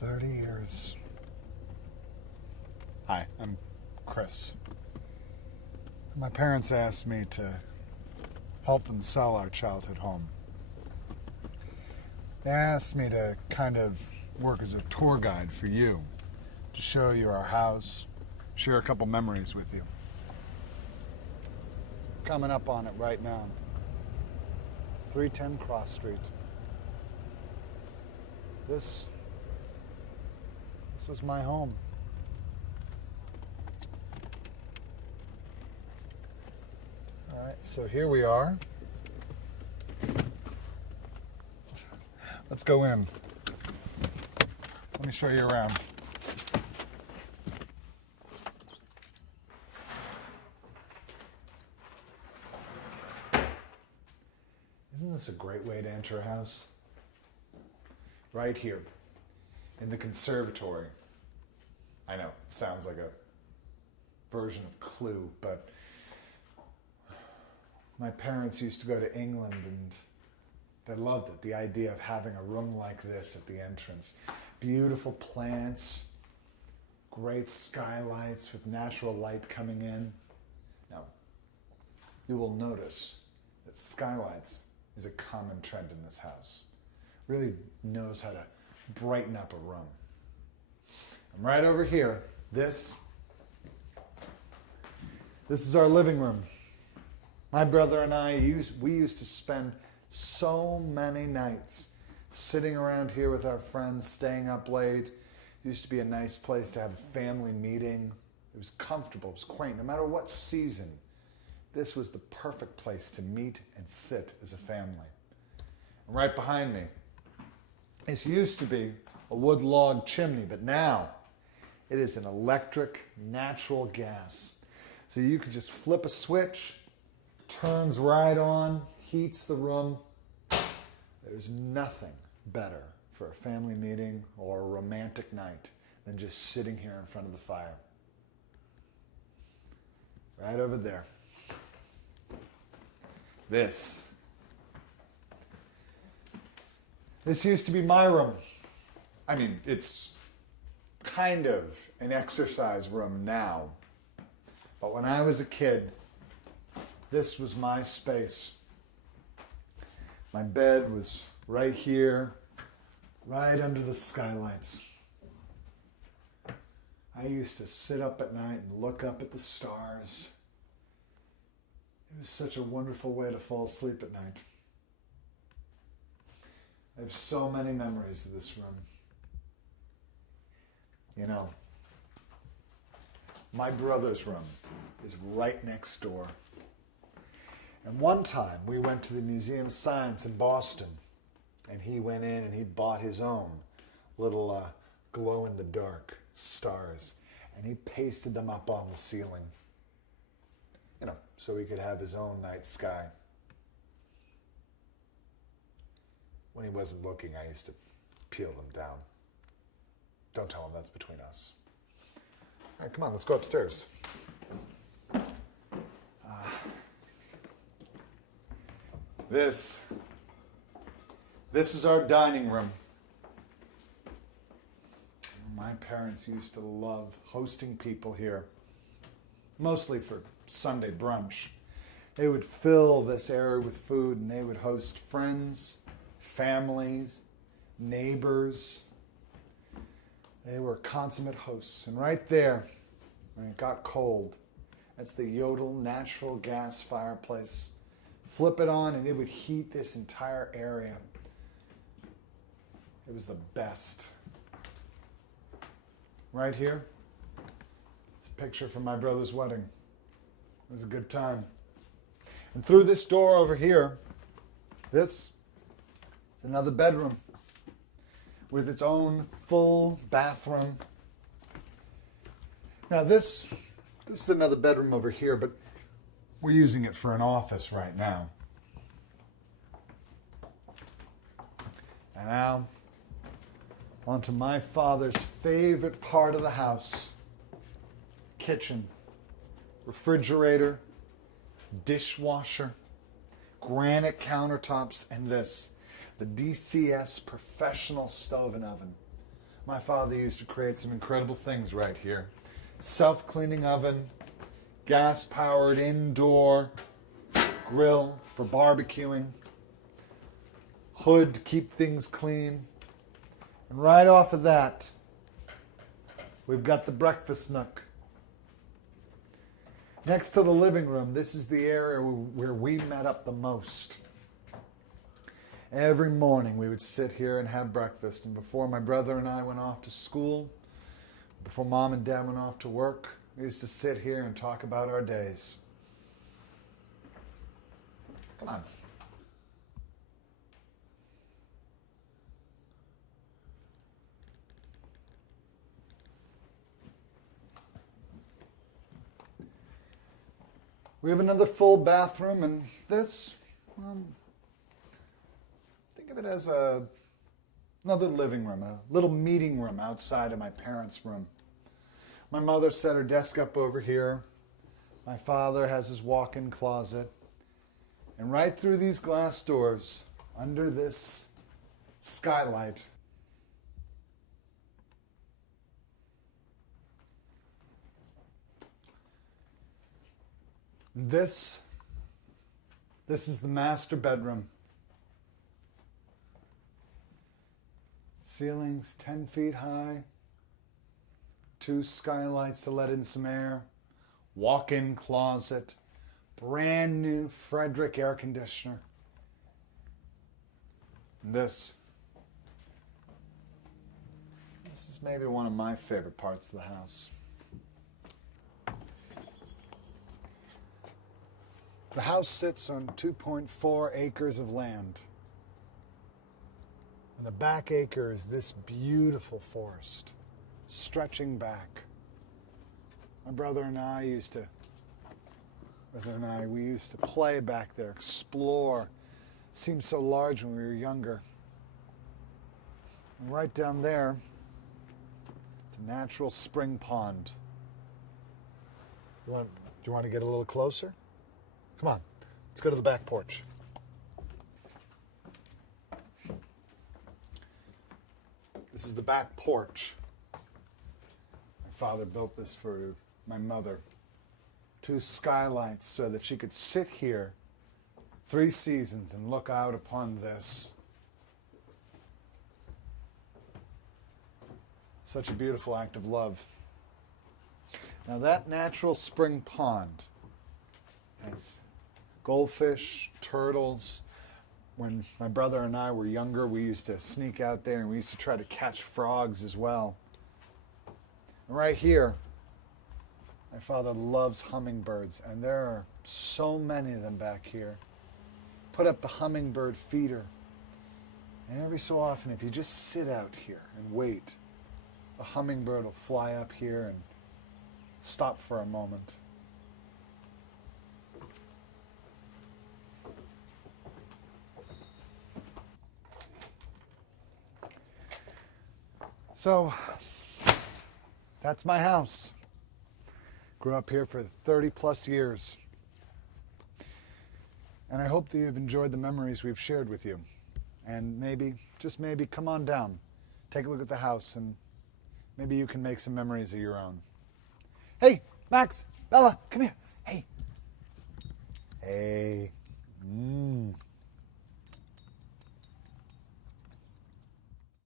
30 years. Hi, I'm Chris. My parents asked me to help them sell our childhood home. They asked me to kind of work as a tour guide for you, to show you our house, share a couple memories with you. Coming up on it right now. 310 Cross Street. This was my home. All right, so here we are. Let's go in. Let me show you around. Isn't this a great way to enter a house? Right here, in the conservatory. I know, it sounds like a version of Clue, but my parents used to go to England and they loved it, the idea of having a room like this at the entrance. Beautiful plants, great skylights with natural light coming in. Now, you will notice that skylights is a common trend in this house. Really knows how to brighten up a room. And right over here, this is our living room. My brother and we used to spend so many nights sitting around here with our friends, staying up late. It used to be a nice place to have a family meeting. It was comfortable, it was quaint. No matter what season, this was the perfect place to meet and sit as a family. And right behind me, this used to be a wood log chimney, but now it is an electric natural gas. So you could just flip a switch, turns right on, heats the room. There's nothing better for a family meeting or a romantic night than just sitting here in front of the fire. Right over there. This used to be my room. I mean, it's kind of an exercise room now. But when I was a kid, this was my space. My bed was right here, right under the skylights. I used to sit up at night and look up at the stars. It was such a wonderful way to fall asleep at night. I have so many memories of this room. You know, my brother's room is right next door. And one time we went to the Museum of Science in Boston, and he went in and he bought his own little glow-in-the-dark stars, and he pasted them up on the ceiling, you know, so he could have his own night sky. When he wasn't looking, I used to peel them down. Don't tell him, that's between us. All right, come on, let's go upstairs. This is our dining room. My parents used to love hosting people here, mostly for Sunday brunch. They would fill this area with food and they would host friends, families, neighbors. They were consummate hosts. And right there, when it got cold, that's the Yodel natural gas fireplace. Flip it on and it would heat this entire area. It was the best. Right here, it's a picture from my brother's wedding. It was a good time. And through this door over here, this is another bedroom with its own full bathroom. Now this is another bedroom over here, but we're using it for an office right now. And now, onto my father's favorite part of the house. Kitchen, refrigerator, dishwasher, granite countertops, and this, the DCS Professional Stove and Oven. My father used to create some incredible things right here. Self-cleaning oven, gas-powered indoor grill for barbecuing, hood to keep things clean. And right off of that, we've got the breakfast nook. Next to the living room, this is the area where we met up the most. Every morning we would sit here and have breakfast. And before my brother and I went off to school, before Mom and Dad went off to work, we used to sit here and talk about our days. Come on. We have another full bathroom, and this, think of it as another living room, a little meeting room outside of my parents' room. My mother set her desk up over here. My father has his walk-in closet. And right through these glass doors, under this skylight, this is the master bedroom. Ceilings 10 feet high, 2 skylights to let in some air, walk-in closet, brand new Frederick air conditioner. This is maybe one of my favorite parts of the house. The house sits on 2.4 acres of land. And the back acre is this beautiful forest, stretching back. My brother and I used to play back there, explore. It seemed so large when we were younger. And right down there, it's a natural spring pond. Do you want to get a little closer? Come on, let's go to the back porch. This is the back porch. My father built this for my mother. 2 skylights so that she could sit here 3 seasons and look out upon this. Such a beautiful act of love. Now that natural spring pond has goldfish, turtles. When my brother and I were younger, we used to sneak out there and we used to try to catch frogs as well. And right here, my father loves hummingbirds, and there are so many of them back here. Put up the hummingbird feeder. And every so often, if you just sit out here and wait, a hummingbird will fly up here and stop for a moment. So, that's my house. Grew up here for 30 plus years. And I hope that you've enjoyed the memories we've shared with you. And maybe, just maybe, come on down. Take a look at the house and maybe you can make some memories of your own. Hey, Max, Bella, come here. Hey. Hey.